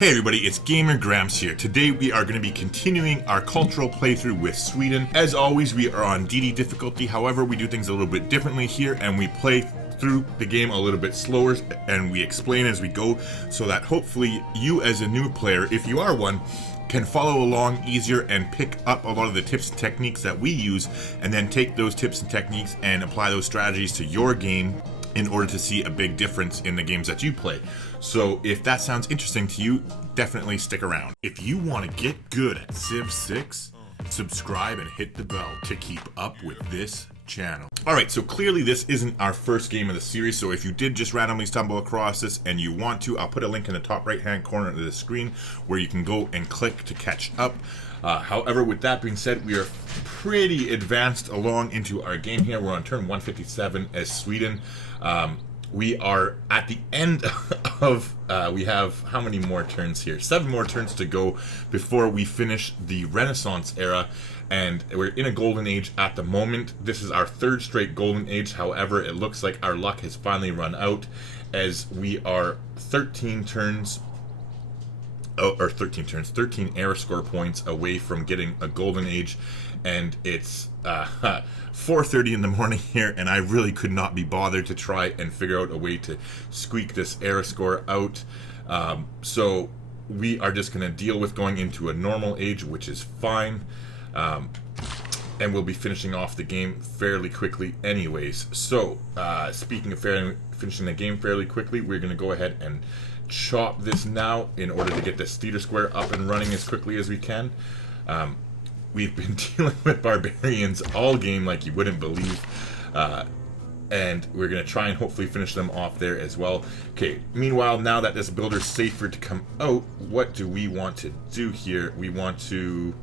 Hey everybody, it's Gamer Grampz here. Today we are going to be continuing our cultural playthrough with Sweden. As always, we are on DD difficulty. However, we do things a little bit differently here and we play through the game a little bit slower and we explain as we go so that hopefully you as a new player, if you are one, can follow along easier and pick up a lot of the tips and techniques that we use and then take those tips and techniques and apply those strategies to your game in order to see a big difference in the games that you play. So if that sounds interesting to you, definitely stick around. If you want to get good at Civ 6, subscribe and hit the bell to keep up with this channel. Alright, so clearly this isn't our first game of the series, so if you did just randomly stumble across this and you want to, I'll put a link in the top right hand corner of the screen where you can go and click to catch up. However, with that being said, we are pretty advanced along into our game here. We're on turn 157 as Sweden. We are at the end of, we have how many more turns here? 7 more turns to go before we finish the Renaissance era, and we're in a golden age at the moment. This is our 3rd straight golden age. However, it looks like our luck has finally run out as we are 13 era score points away from getting a golden age, and it's 4:30 in the morning here, and I really could not be bothered to try and figure out a way to squeak this era score out. So we are just going to deal with going into a normal age, which is fine, and we'll be finishing off the game fairly quickly anyways. So speaking of finishing the game fairly quickly, we're going to go ahead and chop this now in order to get this theater square up and running as quickly as we can. We've been dealing with barbarians all game like you wouldn't believe, and we're going to try and hopefully finish them off there as well. Okay, meanwhile, now that this builder's safer to come out, what do we want to do here? We want to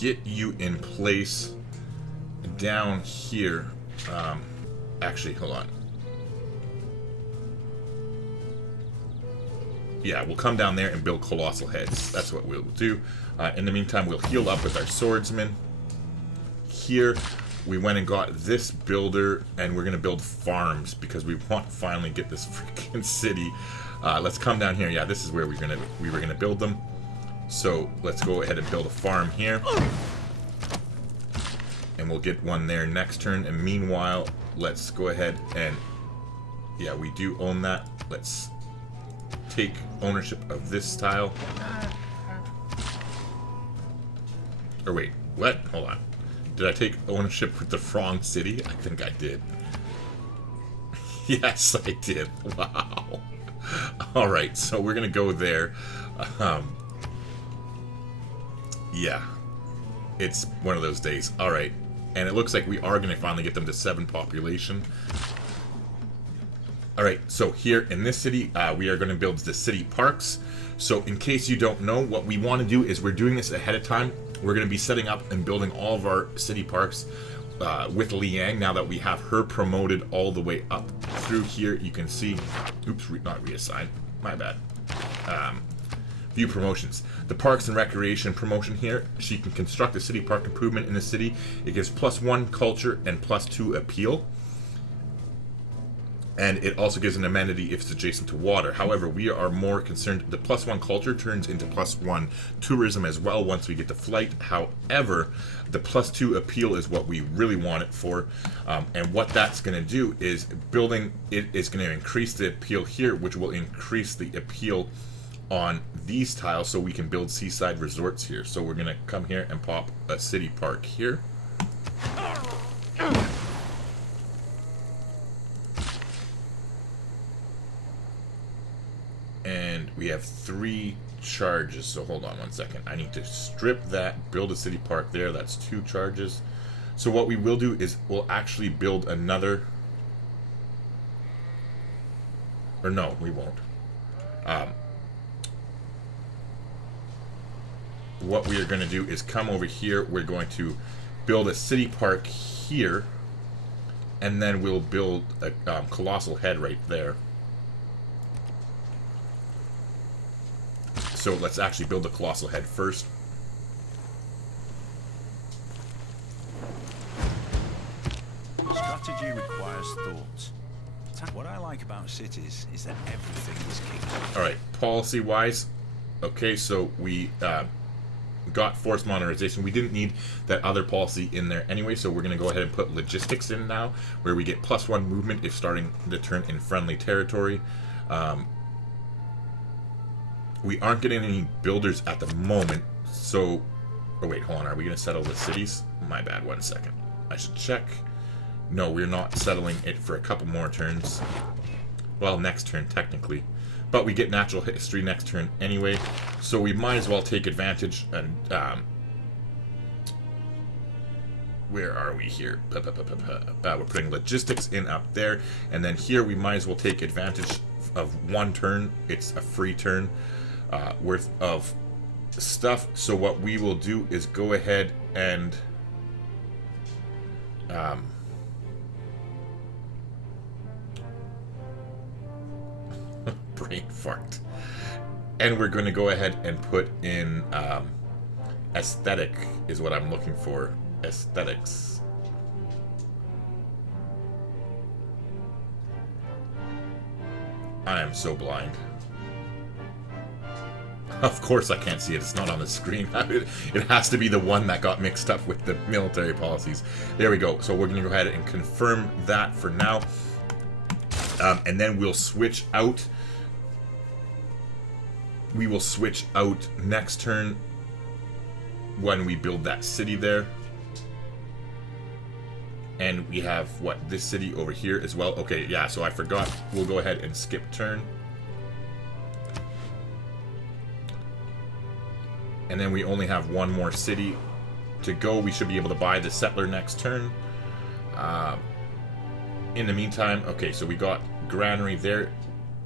get you in place down here. Actually, hold on. Yeah, we'll come down there and build colossal heads. That's what we'll do. In the meantime, we'll heal up with our swordsmen. Here, we went and got this builder, and we're going to build farms because we want to finally get this freaking city. Let's come down here. Yeah, this is where we were gonna build them. So let's go ahead and build a farm here, and we'll get one there next turn. And meanwhile, let's go ahead and yeah, we do own that. Let's take ownership of this tile. Or wait, what? Hold on. Did I take ownership with the wrong city? I think I did. Yes, I did. Wow. Alright, so we're gonna go there. Yeah. It's one of those days. Alright. And it looks like we are gonna finally get them to 7 population. Alright, so here in this city, we are going to build the city parks. So in case you don't know, what we want to do is we're doing this ahead of time. We're going to be setting up and building all of our city parks with Liang. Now that we have her promoted all the way up through here, you can see, oops, not reassign, my bad. View promotions. The Parks and Recreation promotion here, she can construct a city park improvement in the city. It gives +1 culture and +2 appeal. And it also gives an amenity if it's adjacent to water. However, we are more concerned, the +1 culture turns into +1 tourism as well once we get to flight. However, the +2 appeal is what we really want it for. And what that's going to do is building it is going to increase the appeal here, which will increase the appeal on these tiles so we can build seaside resorts here. So we're going to come here and pop a city park here. And we have 3 charges, so hold on one second. I need to strip that, build a city park there. That's 2 charges. So what we will do is we'll actually build another, or no, we won't. What we are going to do is come over here. We're going to build a city park here, and then we'll build a colossal head right there. So let's actually build the colossal head first. Strategy requires thought. What I like about cities is that everything is Alright, policy-wise, okay, so we got forced modernization. We didn't need that other policy in there anyway, so we're going to go ahead and put logistics in now, where we get +1 movement if starting the turn in friendly territory. We aren't getting any builders at the moment, so... Oh wait, hold on, are we going to settle the cities? My bad, 1 second. I should check. No, we're not settling it for a couple more turns. Well, next turn, technically. But we get natural history next turn anyway, so we might as well take advantage and, where are we here? We're putting logistics in up there, and then here we might as well take advantage of 1 turn. It's a free turn worth of stuff, so what we will do is go ahead and brain fart. And we're going to go ahead and put in aesthetic is what I'm looking for. Aesthetics. I am so blind. Of course I can't see it. It's not on the screen. It has to be the one that got mixed up with the military policies. There we go. So we're going to go ahead and confirm that for now. And then we'll switch out. We will switch out next turn when we build that city there. And we have, what, this city over here as well. Okay, yeah, so I forgot. We'll go ahead and skip turn. And then we only have 1 more city to go. We should be able to buy the settler next turn. In the meantime, okay, so we got granary there.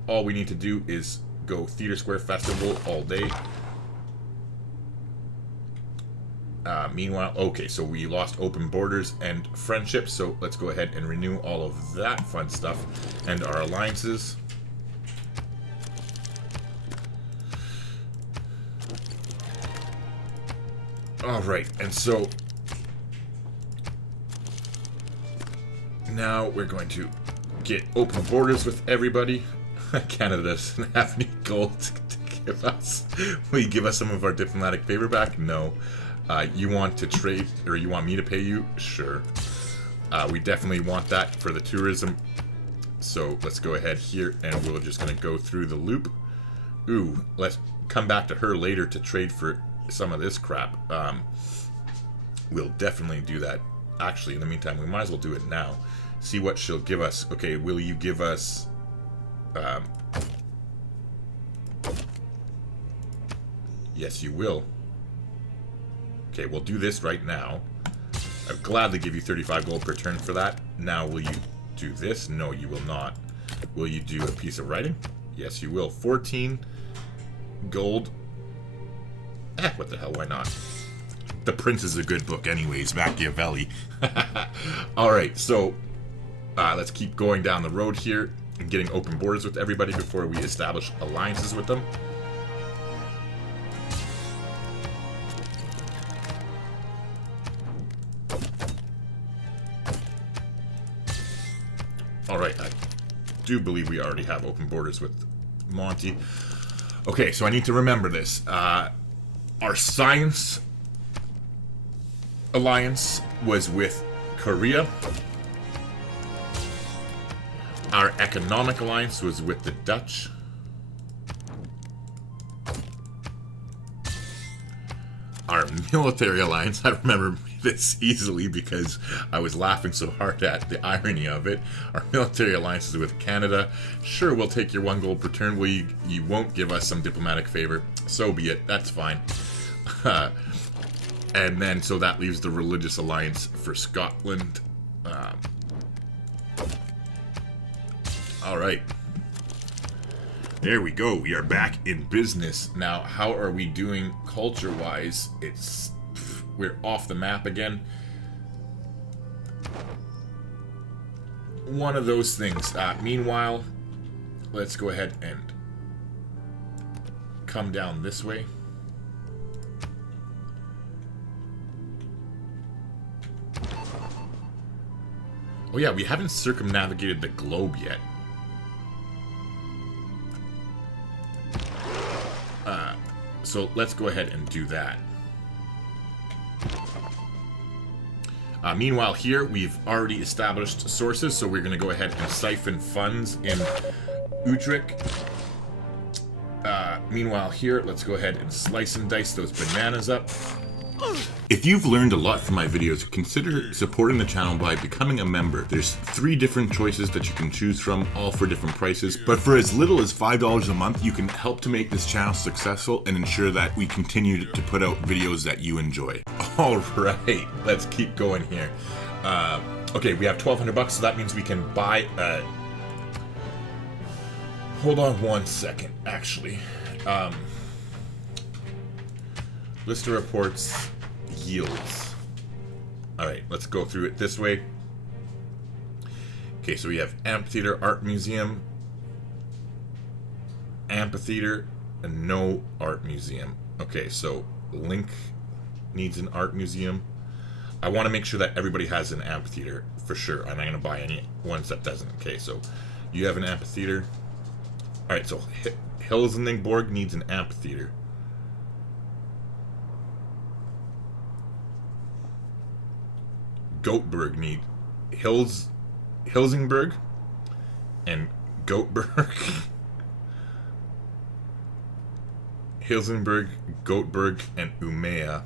All we need to do is go Theater Square Festival all day. Meanwhile, okay, so we lost open borders and friendship, so let's go ahead and renew all of that fun stuff and our alliances. Alright, and so now we're going to get open borders with everybody. Canada doesn't have any gold to give us. Will you give us some of our diplomatic favor back? No. You want to trade, or you want me to pay you? Sure. We definitely want that for the tourism. So let's go ahead here, and we're just going to go through the loop. Ooh, let's come back to her later to trade for some of this crap. We'll definitely do that. Actually, in the meantime, we might as well do it now. See what she'll give us. Okay, will you give us... yes, you will. Okay, we'll do this right now. I'll gladly give you 35 gold per turn for that. Now, will you do this? No, you will not. Will you do a piece of writing? Yes, you will. 14 gold. What the hell, why not? The Prince is a good book anyways, Machiavelli. Alright, so let's keep going down the road here and getting open borders with everybody before we establish alliances with them. Alright, I do believe we already have open borders with Monty. Okay, so I need to remember this. Our science alliance was with Korea. Our economic alliance was with the Dutch. Our military alliance, I remember this easily because I was laughing so hard at the irony of it. Our military alliance is with Canada. Sure, we'll take your 1 gold per turn. Well, you won't give us some diplomatic favor. So be it. That's fine. And then, so that leaves the religious alliance for Scotland. Alright. There we go. We are back in business. Now, how are we doing culture-wise? We're off the map again. One of those things. Meanwhile, let's go ahead and come down this way. Oh yeah, we haven't circumnavigated the globe yet. So let's go ahead and do that. Meanwhile, here we've already established sources, so we're going to go ahead and siphon funds in Utrecht. Meanwhile, here, let's go ahead and slice and dice those bananas up. If you've learned a lot from my videos, consider supporting the channel by becoming a member. There's 3 different choices that you can choose from, all for different prices. But for as little as $5 a month, you can help to make this channel successful and ensure that we continue to put out videos that you enjoy. All right, let's keep going here. Okay, we have $1,200, so that means we can buy a... Hold on one second, actually. List of reports, yields. Alright, let's go through it this way. Okay, so we have amphitheater, art museum, amphitheater, and no art museum. Okay, so Link needs an art museum. I want to make sure that everybody has an amphitheater for sure. I'm not going to buy any ones that doesn't. Okay, so you have an amphitheater. Alright, so Helsingborg needs an amphitheater. Goatberg need Helsingborg and Goatberg. Helsingborg, Goatberg, and Umeå.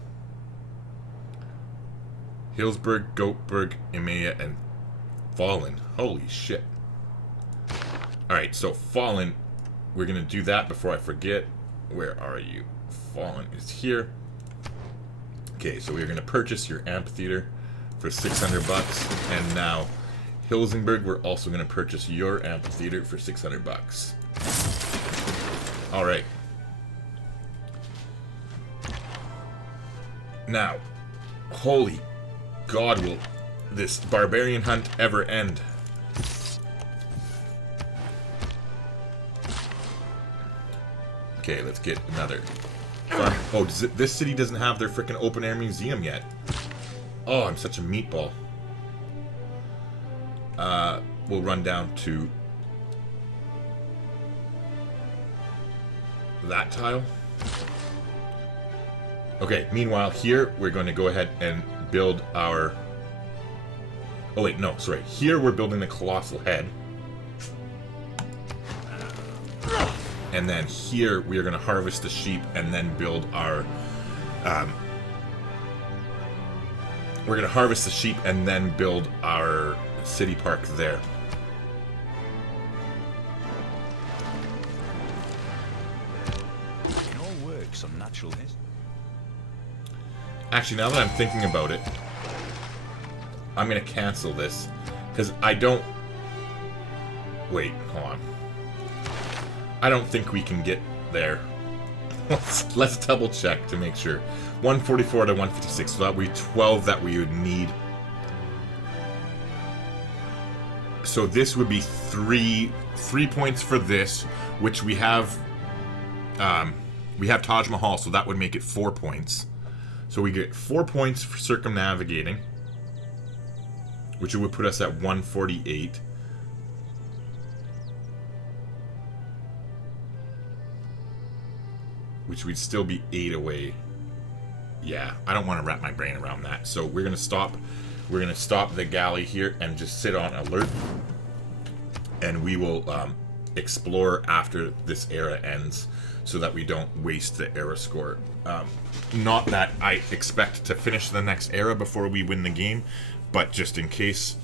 Hillsberg, Goatberg, Umeå, and Fallen. Holy shit. Alright, so Fallen, we're gonna do that before I forget. Where are you? Fallen is here. Okay, so we're gonna purchase your amphitheater for $600, and now Helsingborg, we're also going to purchase your amphitheater for $600. All right. Now, holy God, will this barbarian hunt ever end? Okay, let's get another farm. Oh, this city doesn't have their freaking open air museum yet. Oh, I'm such a meatball. We'll run down to that tile. Okay, meanwhile here, we're going to go ahead and build our... Oh wait, no, sorry. Here we're building the colossal head. And then here we are going to harvest the sheep and then build our... We're going to harvest the sheep and then build our city park there. It all works on natural history. Actually, now that I'm thinking about it, I'm going to cancel this. Because I don't... Wait, hold on. I don't think we can get there. Let's double check to make sure. 144 to 156, so that would be 12 that we would need. So this would be three points for this, which we have Taj Mahal, so that would make it 4 points. So we get 4 points for circumnavigating, which would put us at 148. Which would still be 8 away. Yeah, I don't want to wrap my brain around that. So we're gonna stop. We're gonna stop the galley here and just sit on alert, and we will explore after this era ends, so that we don't waste the era score. Not that I expect to finish the next era before we win the game, but just in case,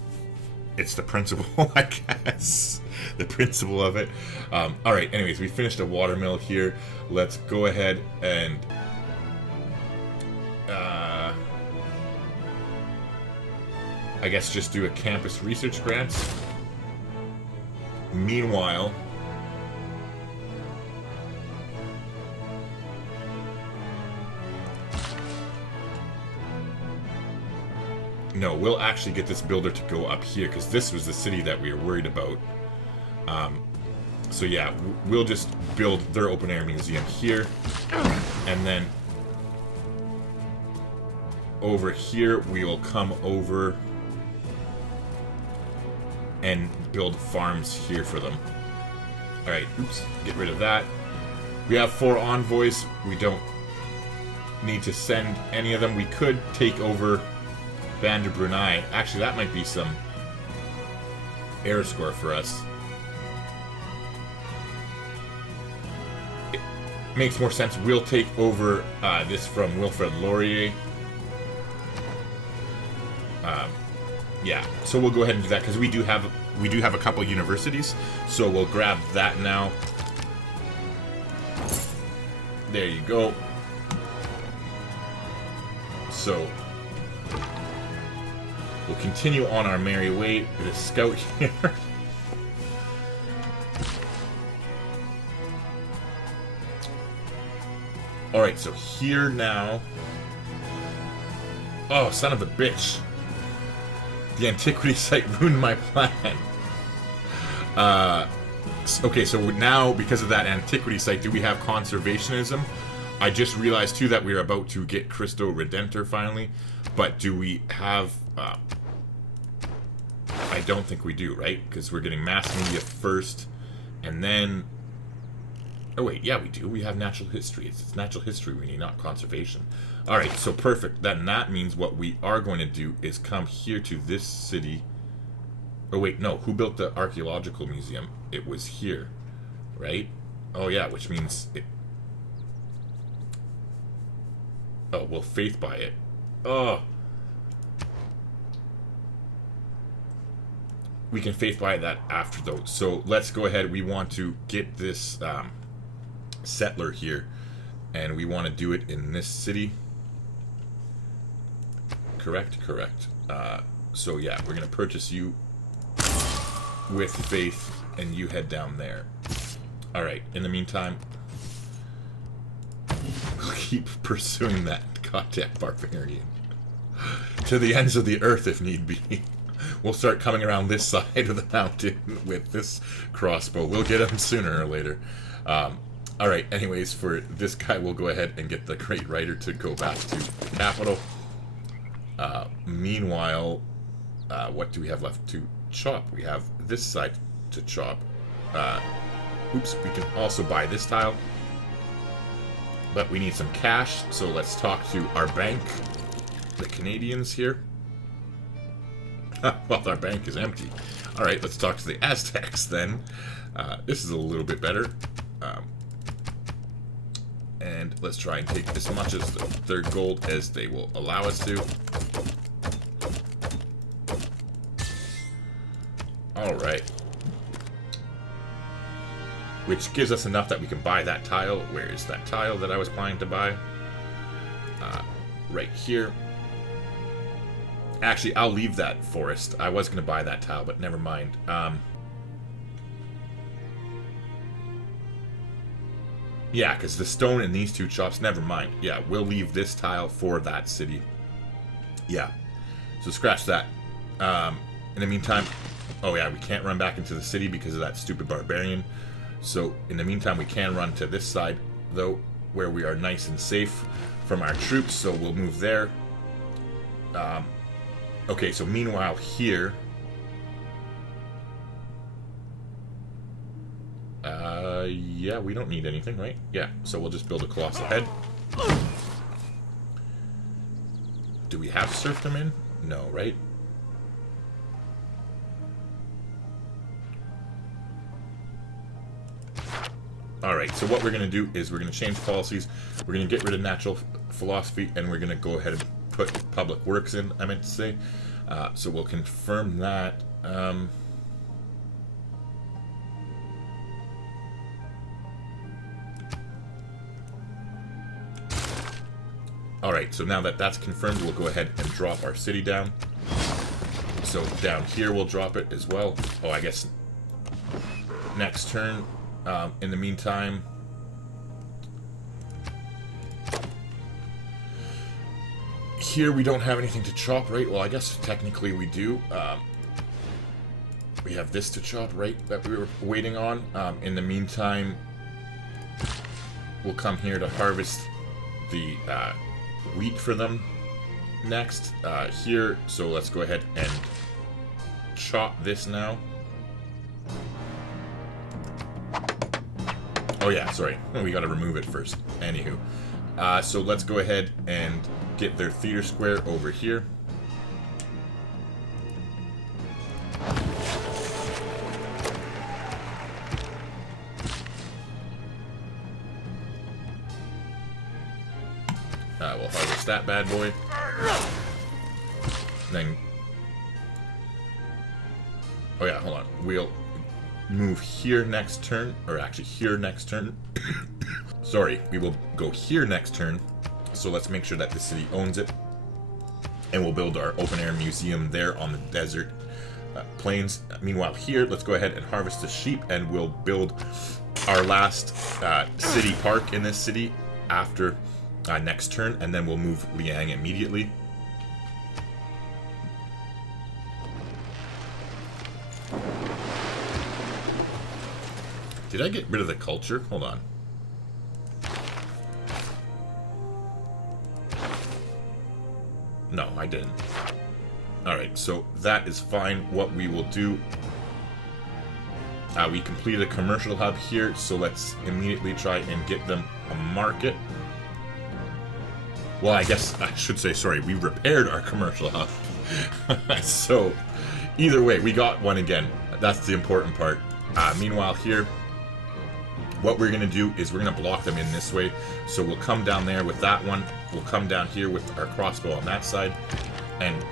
it's the principle, I guess. The principle of it. Alright, anyways, we finished a watermill here. Let's go ahead and... I guess just do a campus research grant. Meanwhile... No, we'll actually get this builder to go up here, because this was the city that we were worried about. So yeah, we'll just build their open-air museum here. And then over here, we will come over and build farms here for them. Alright, oops, get rid of that. We have 4 envoys. We don't need to send any of them. We could take over Band of Brunei. Actually, that might be some air score for us. It makes more sense. We'll take over this from Wilfred Laurier. Yeah, so we'll go ahead and do that because we do have a couple universities. So we'll grab that now. There you go. So we'll continue on our merry way with a scout here. Alright, so here now. Oh, son of a bitch. The antiquity site ruined my plan. Okay, so now, because of that antiquity site, do we have conservationism? I just realized, too, that we're about to get Cristo Redentor finally. But do we have... I don't think we do, right? Because we're getting mass media first, and then... Oh, wait, yeah, we do. We have natural history. It's natural history we need, not conservation. Alright, so perfect. Then that means what we are going to do is come here to this city. Oh, wait, no. Who built the archaeological museum? It was here, right? Oh, yeah, which means it... Oh, we'll faith by it. Oh. We can faith by that after, though. So let's go ahead. We want to get this settler here, and we want to do it in this city. Correct? Correct. So yeah, we're going to purchase you with faith, and you head down there. Alright, in the meantime, we'll keep pursuing that goddamn barbarian to the ends of the earth if need be. We'll start coming around this side of the mountain with this crossbow. We'll get him sooner or later. Alright, anyways, for this guy, we'll go ahead and get the Great Writer to go back to the capital. Meanwhile, what do we have left to chop? We have this side to chop. Oops, we can also buy this tile. But we need some cash, so let's talk to our bank, the Canadians here. Well, our bank is empty. Alright, let's talk to the Aztecs then. This is a little bit better. And let's try and take as much as their gold as they will allow us to. Alright. Which gives us enough that we can buy that tile. Where is that tile that I was planning to buy? Right here. Actually, I'll leave that forest. I was going to buy that tile, but never mind. Yeah, because the stone in these two chops, never mind. Yeah, we'll leave this tile for that city. Yeah. So scratch that. In the meantime... Oh yeah, we can't run back into the city because of that stupid barbarian. So, in the meantime, we can run to this side, though, where we are nice and safe from our troops, so we'll move there. Okay, so meanwhile here... yeah, we don't need anything, right? Yeah, so we'll just build a colossal head. Do we have serfdom in? No, right? Alright, so what we're going to do is we're going to change policies. We're going to get rid of natural philosophy, and we're going to go ahead and put public works in, I meant to say. So we'll confirm that. Alright, so now that that's confirmed, we'll go ahead and drop our city down. So down here we'll drop it as well. Oh, I guess next turn. In the meantime, here we don't have anything to chop, right? Well, I guess technically we do. We have this to chop, right, that we were waiting on. In the meantime, we'll come here to harvest the wheat for them next here. So let's go ahead and chop this now. Oh yeah, sorry. We gotta remove it first. Anywho. So let's go ahead and get their theater square over here. We'll harvest that bad boy. Then... Oh yeah, hold on. We'll move here next turn. Or actually, here next turn. Sorry, we will go here next turn. So let's make sure that the city owns it. And we'll build our open-air museum there on the desert plains. Meanwhile, here, let's go ahead and harvest the sheep. And we'll build our last city park in this city after... next turn, and then we'll move Liang immediately. Did I get rid of the culture? Hold on. No, I didn't. Alright, so that is fine. What we will do... we completed a commercial hub here, so let's immediately try and get them a market. Well, I guess I should say, sorry, we repaired our commercial hub. So, either way, we got one again. That's the important part. Meanwhile, here, what we're going to do is we're going to block them in this way. So we'll come down there with that one. We'll come down here with our crossbow on that side. And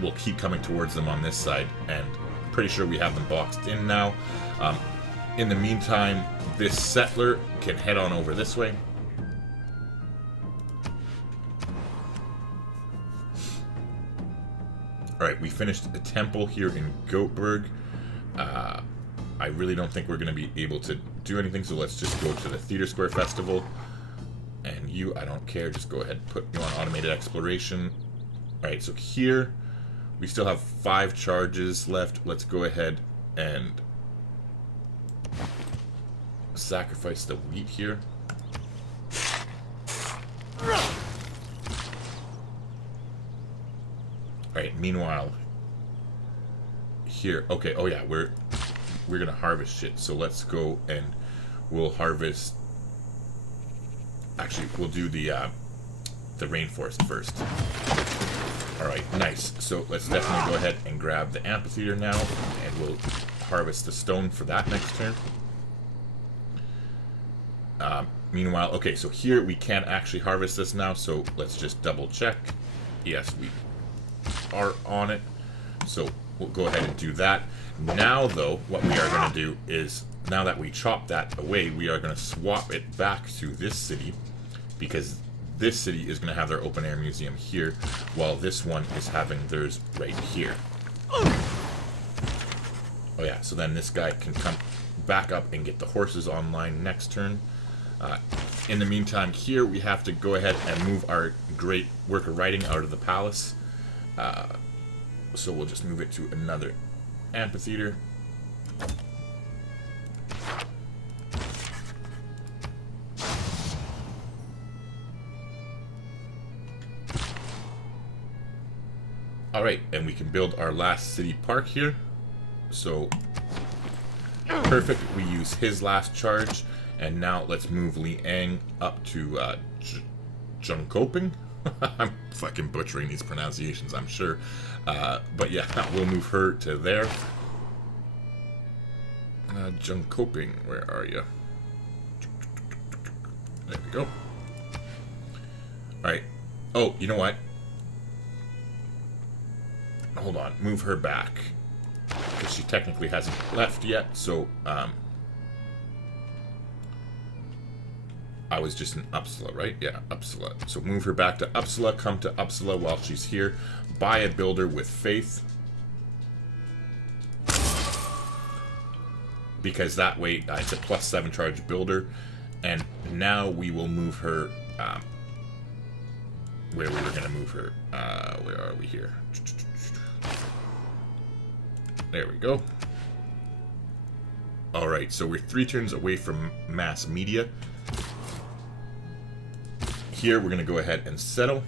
we'll keep coming towards them on this side. And I'm pretty sure we have them boxed in now. In the meantime, this settler can head on over this way. Alright, we finished a temple here in Goatberg. I really don't think we're going to be able to do anything, so let's just go to the Theater Square Festival. And you, I don't care, just go ahead and put you on automated exploration. Alright, so here, we still have 5 charges left. Let's go ahead and sacrifice the wheat here. Alright, meanwhile, here, okay, oh yeah, we're gonna harvest shit, so let's go and we'll harvest, actually, we'll do the rainforest first. Alright, nice, so let's definitely go ahead and grab the amphitheater now, and we'll harvest the stone for that next turn. Meanwhile, okay, so here we can't actually harvest this now, so let's just double check. Yes, we are on it, so we'll go ahead and do that. Now though, what we are going to do is, now that we chop that away, we are going to swap it back to this city, because this city is going to have their open air museum here, while this one is having theirs right here. Oh yeah, so then this guy can come back up and get the horses online next turn. In the meantime, here we have to go ahead and move our great worker writing out of the palace. So we'll just move it to another amphitheater. Alright, and we can build our last city park here. So, perfect. We use his last charge. And now let's move Liang up to Jungkoping. I'm fucking butchering these pronunciations, I'm sure. But yeah, we'll move her to there. Jungkoping, where are you? There we go. Alright. Oh, you know what? Hold on. Move her back. Because she technically hasn't left yet, so, I was just in Uppsala, right? Yeah, Uppsala. So move her back to Uppsala, come to Uppsala while she's here. Buy a builder with faith. Because that way, it's a +7 charge builder. And now we will move her, where we were going to move her. Where are we here? There we go. Alright, so we're 3 turns away from mass media. Here, we're going to go ahead and settle.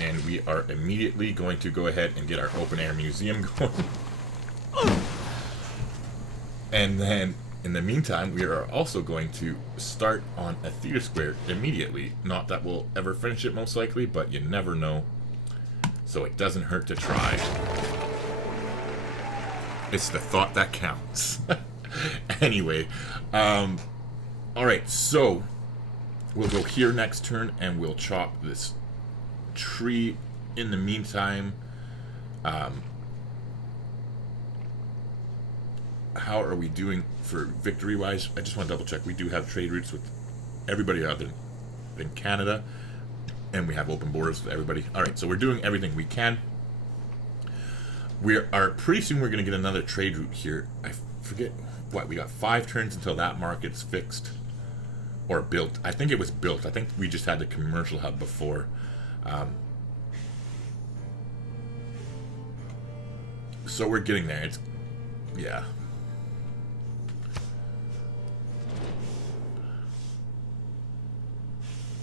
And we are immediately going to go ahead and get our open-air museum going. And then, in the meantime, we are also going to start on a theater square immediately. Not that we'll ever finish it, most likely, but you never know. So it doesn't hurt to try. It's the thought that counts. Anyway, alright, so we'll go here next turn and we'll chop this tree. In the meantime, how are we doing for victory wise? I just want to double check. We do have trade routes with everybody other than Canada, and we have open borders with everybody. Alright, so we're doing everything we can. We are pretty soon we're going to get another trade route here. I forget what, we got 5 turns until that market's fixed or built. I think it was built. I think we just had the commercial hub before. So we're getting there. It's, yeah.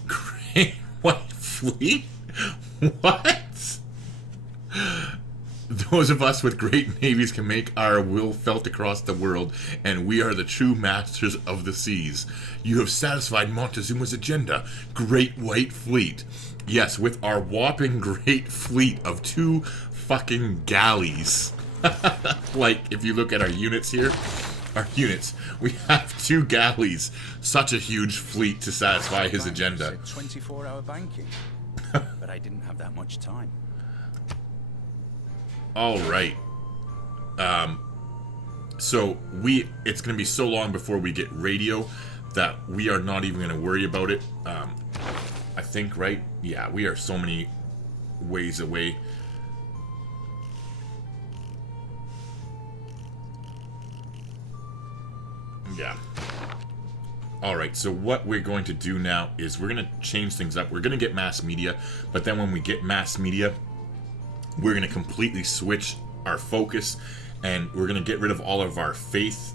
Great White Fleet? What? Those of us with great navies can make our will felt across the world, and we are the true masters of the seas. You have satisfied Montezuma's agenda, Great White Fleet. Yes, with our whopping great fleet of 2 fucking galleys. Like, if you look at our units here, we have 2 galleys. Such a huge fleet to satisfy his agenda. 24-hour banking, but I didn't have that much time. All right. So it's going to be so long before we get radio that we are not even going to worry about it. I think, right? Yeah, we are so many ways away. Yeah. Alright, so what we're going to do now is we're going to change things up. We're going to get mass media, but then when we get mass media, we're going to completely switch our focus, and we're going to get rid of all of our faith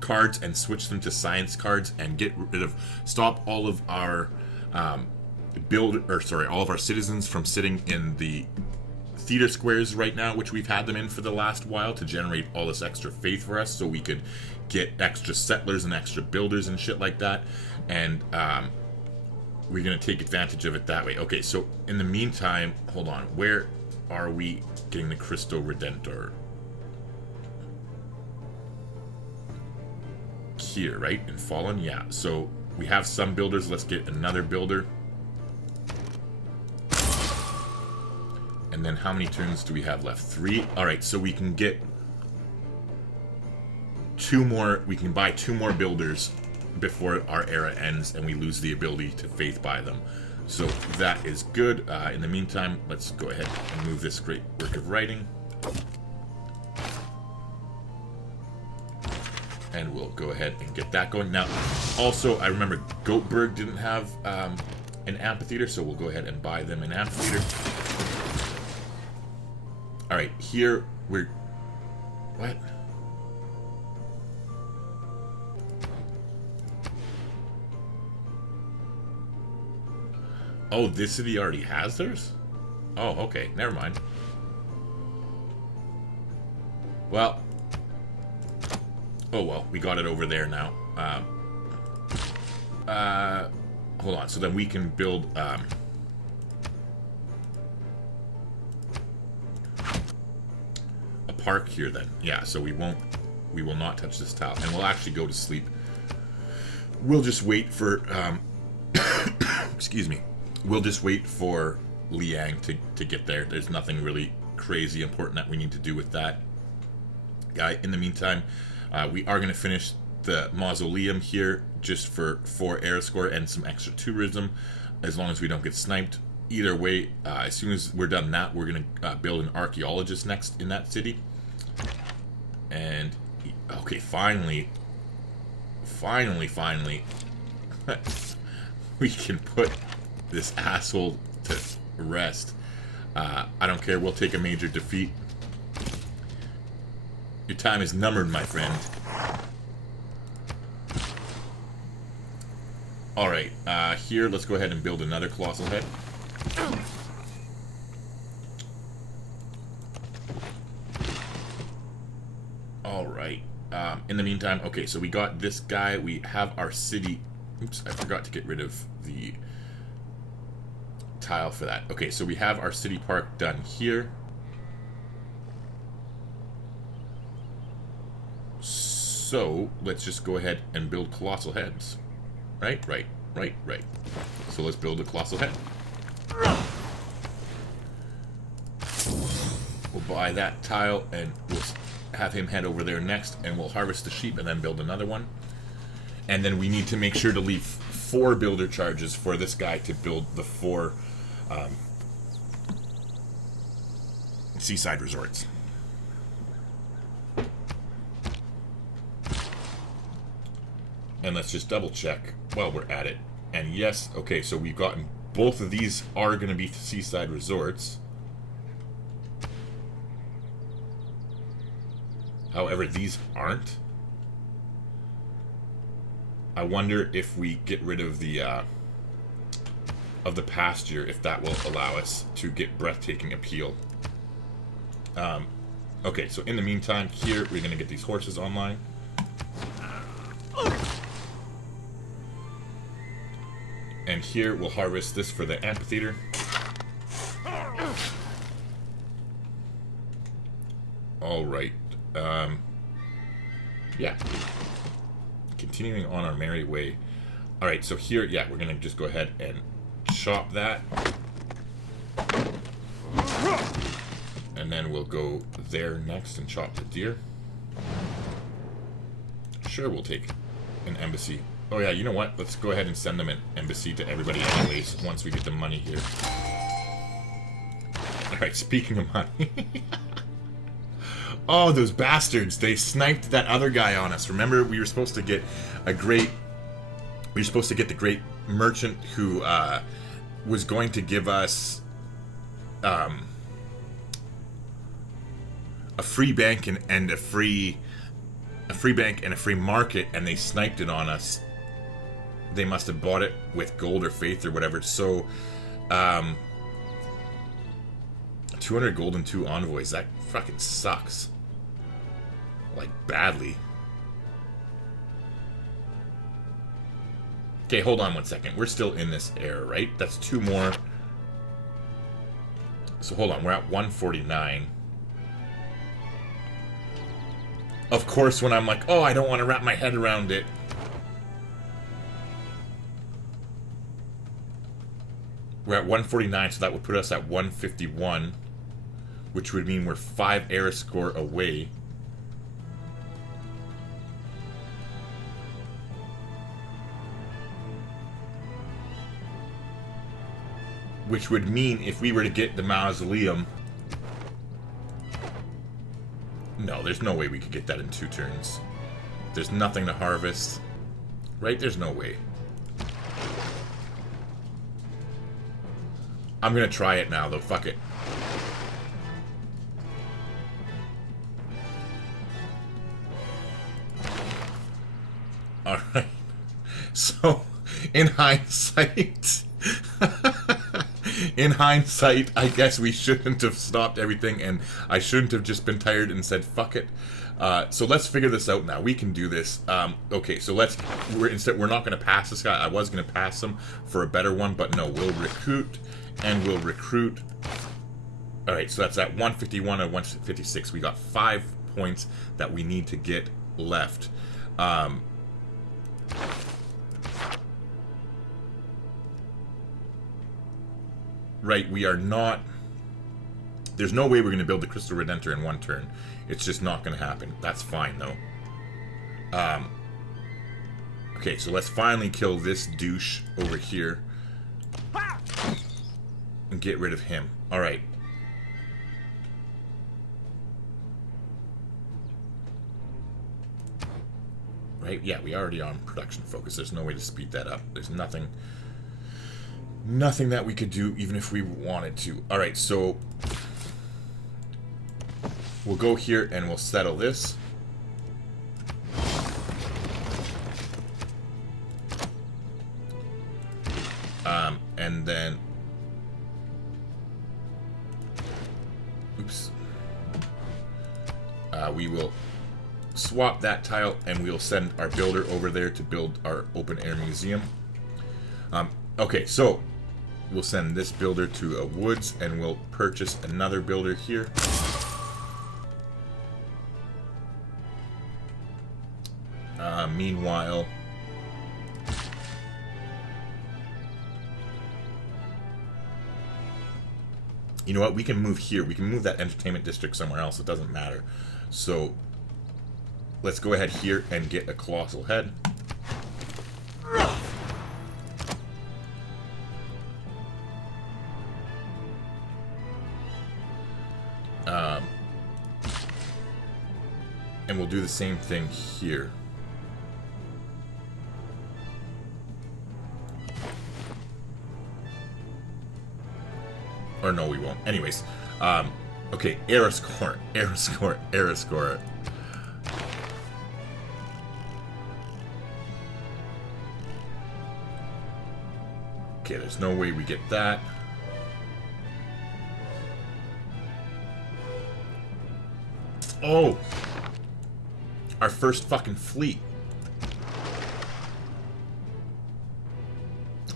cards and switch them to science cards, and get rid of, stop all of our all of our citizens from sitting in the theater squares right now, which we've had them in for the last while to generate all this extra faith for us, so we could get extra settlers and extra builders and shit like that. And we're going to take advantage of it that way. Okay, so in the meantime, hold on, where are we getting the Cristo Redentor? Here, right? In Fallen? Yeah, so we have some builders. Let's get another builder. And then how many turns do we have left? 3? Alright, so we can get 2 more. We can buy 2 more builders before our era ends, and we lose the ability to faith buy them. So that is good. In the meantime, let's go ahead and move this great work of writing. And we'll go ahead and get that going. Now, also, I remember Goatberg didn't have an amphitheater, so we'll go ahead and buy them an amphitheater. Alright, here we're... What? Oh, this city already has theirs? Oh, okay. Never mind. Well. Oh, well. We got it over there now. Hold on. So then we can build... a park here then. Yeah, so we will not touch this tile. And we'll actually go to sleep. We'll just wait for... excuse me. We'll just wait for Liang to get there. There's nothing really crazy important that we need to do with that. In the meantime, we are going to finish the mausoleum here just for 4 air score and some extra tourism, as long as we don't get sniped. Either way, as soon as we're done that, we're going to build an archaeologist next in that city. And, okay, finally, we can put this asshole to rest. I don't care, we'll take a major defeat. Your time is numbered, my friend. Alright, here, let's go ahead and build another colossal head. Alright, In the meantime, okay, so we got this guy. We have our city. Oops, I forgot to get rid of the tile for that. Okay, so we have our city park done here. So let's just go ahead and build colossal heads. Right. So let's build a colossal head. We'll buy that tile and we'll have him head over there next, and we'll harvest the sheep and then build another one. And then we need to make sure to leave 4 builder charges for this guy to build the 4 seaside resorts. And let's just double check while we're at it. And yes, okay, so we've gotten both of these are going to be seaside resorts. However, these aren't. I wonder if we get rid of the pasture, if that will allow us to get breathtaking appeal. Okay, so in the meantime, here we're going to get these horses online. And here we'll harvest this for the amphitheater. Alright. Yeah. Continuing on our merry way. Alright, so here, yeah, we're going to just go ahead and chop that. And then we'll go there next and chop the deer. Sure, we'll take an embassy. Oh yeah, you know what? Let's go ahead and send them an embassy to everybody anyways, once we get the money here. Alright, speaking of money. Oh, those bastards. They sniped that other guy on us. Remember, we were supposed to get a great... We were supposed to get the great merchant who was going to give us a free bank and a free bank and a free market, and they sniped it on us. They must have bought it with gold or faith or whatever. So, 200 gold and 2 envoys. That fucking sucks. Like, badly. Okay, hold on one second. We're still in this era, right? That's 2 more. So, hold on. We're at 149. Of course, when I'm like, oh, I don't want to wrap my head around it. We're at 149, so that would put us at 151, which would mean we're 5 era score away. Which would mean if we were to get the mausoleum... No, there's no way we could get that in 2 turns. There's nothing to harvest. Right? There's no way. I'm gonna try it now, though. Fuck it. Alright. So, in hindsight... In hindsight, I guess we shouldn't have stopped everything, and I shouldn't have just been tired and said, fuck it. So let's figure this out now. We can do this. Okay, so we're not going to pass this guy. I was going to pass him for a better one, but no, we'll recruit, and we'll recruit. Alright, so that's at 151 and 156. We got 5 points that we need to get left. Right, we are not... There's no way we're going to build the Crystal Redentor in 1 turn. It's just not going to happen. That's fine, though. Okay, so let's finally kill this douche over here. And get rid of him. Alright. Right, yeah, we already are on production focus. There's no way to speed that up. There's nothing that we could do, even if we wanted to. Alright, so we'll go here and we'll settle this. And then... Oops. We will swap that tile, and we'll send our builder over there to build our open-air museum. Okay, so we'll send this builder to a woods, and we'll purchase another builder here. Meanwhile, you know what? We can move here. We can move that entertainment district somewhere else. It doesn't matter. So let's go ahead here and get a colossal head. And we'll do the same thing here. Or no, we won't. Anyways, okay, Aeroscore. Okay, there's no way we get that. Oh! Our first fucking fleet.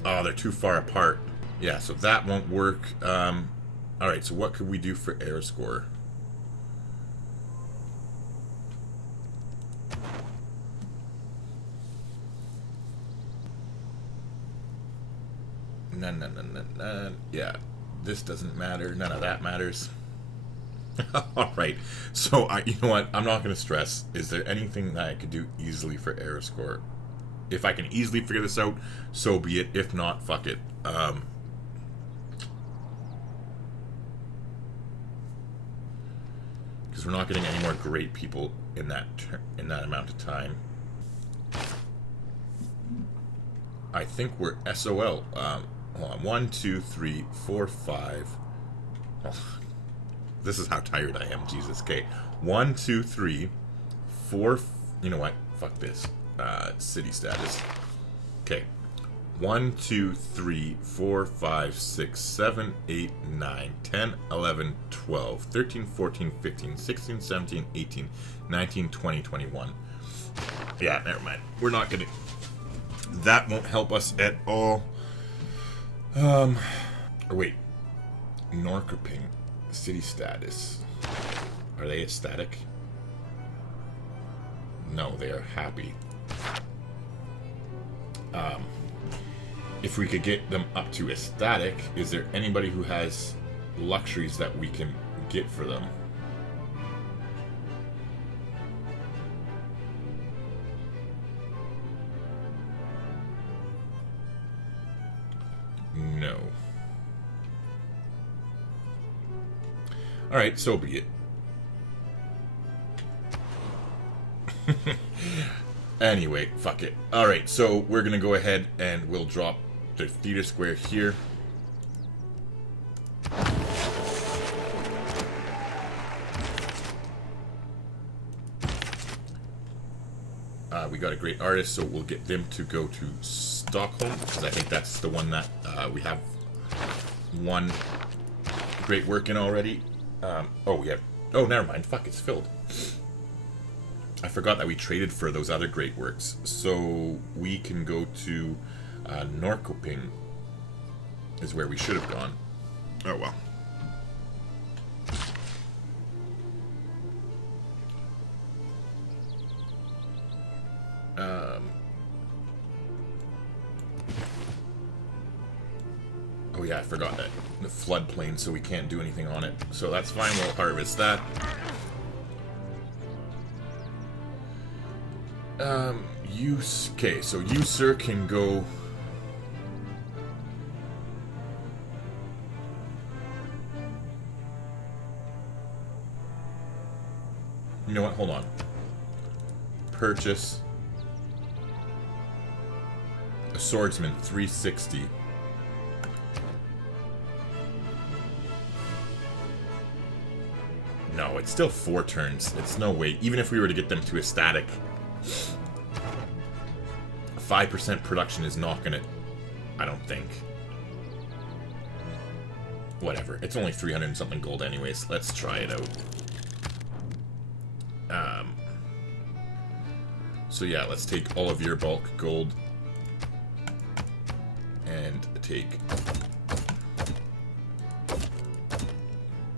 Oh, they're too far apart. Yeah, so that won't work. Alright, so what could we do for air score? No. Yeah, this doesn't matter. None of that matters. Alright, so you know what? I'm not going to stress. Is there anything that I could do easily for air score? If I can easily figure this out, so be it. If not, fuck it. Because we're not getting any more great people in that amount of time. I think we're SOL. Hold on. 1, 2, 3, 4, 5. Oh, this is how tired I am. Jesus. Okay. 1, 2, 3, 4. You know what? Fuck this. City status. Okay. 1, 2, 3, 4, 5, 6, 7, 8, 9, 10, 11, 12, 13, 14, 15, 16, 17, 18, 19, 20, 21. Yeah, never mind. We're not gonna... That won't help us at all. Or wait. Norrköping. City status. Are they ecstatic? No, they are happy. If we could get them up to ecstatic, is there anybody who has luxuries that we can get for them? No. Alright, so be it. Anyway, fuck it. Alright, so we're gonna go ahead and we'll drop the theater square here. We got a great artist, so we'll get them to go to Stockholm, because I think that's the one that we have one great work in already. Oh, we have... Oh, never mind. Fuck, it's filled. I forgot that we traded for those other great works. So we can go to Norrköping is where we should have gone. Oh, well. Oh yeah, I forgot that. The floodplain, so we can't do anything on it. So that's fine, we'll harvest that. Okay, so you, sir, can go... You know what, hold on. Purchase a swordsman, 360. No, it's still 4 turns. It's no way. Even if we were to get them to a static, 5% production is not gonna... I don't think. Whatever. It's only 300 and something gold anyways. Let's try it out. So yeah, let's take all of your bulk gold and take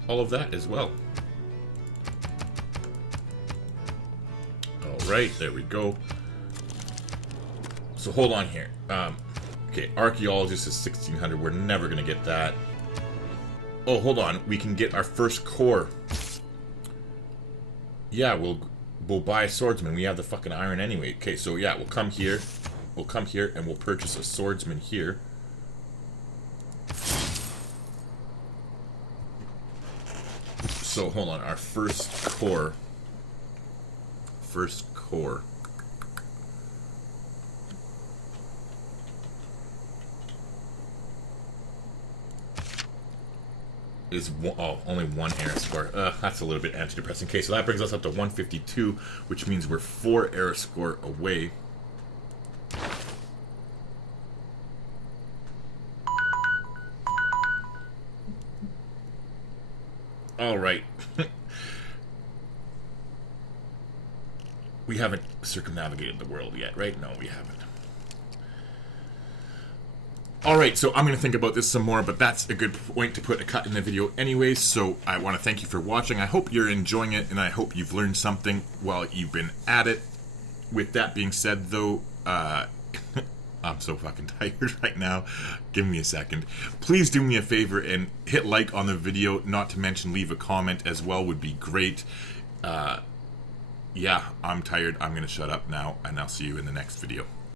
all of that as well. Alright, there we go. So hold on here. Okay, archaeologist is 1600. We're never gonna get that. Oh, hold on. We can get our first core. Yeah, we'll buy a swordsman. We have the fucking iron anyway. Okay, so yeah, we'll come here. We'll come here and we'll purchase a swordsman here. So hold on, our first core. First core. Is only one era score. That's a little bit antidepressing. Okay, so that brings us up to 152, which means we're 4 era score away. All right. We haven't circumnavigated the world yet, right? No, we haven't. Alright, so I'm going to think about this some more, but that's a good point to put a cut in the video anyways, so I want to thank you for watching. I hope you're enjoying it, and I hope you've learned something while you've been at it. With that being said, though, I'm so fucking tired right now. Give me a second. Please do me a favor and hit like on the video, not to mention leave a comment as well would be great. Yeah, I'm tired. I'm going to shut up now, and I'll see you in the next video.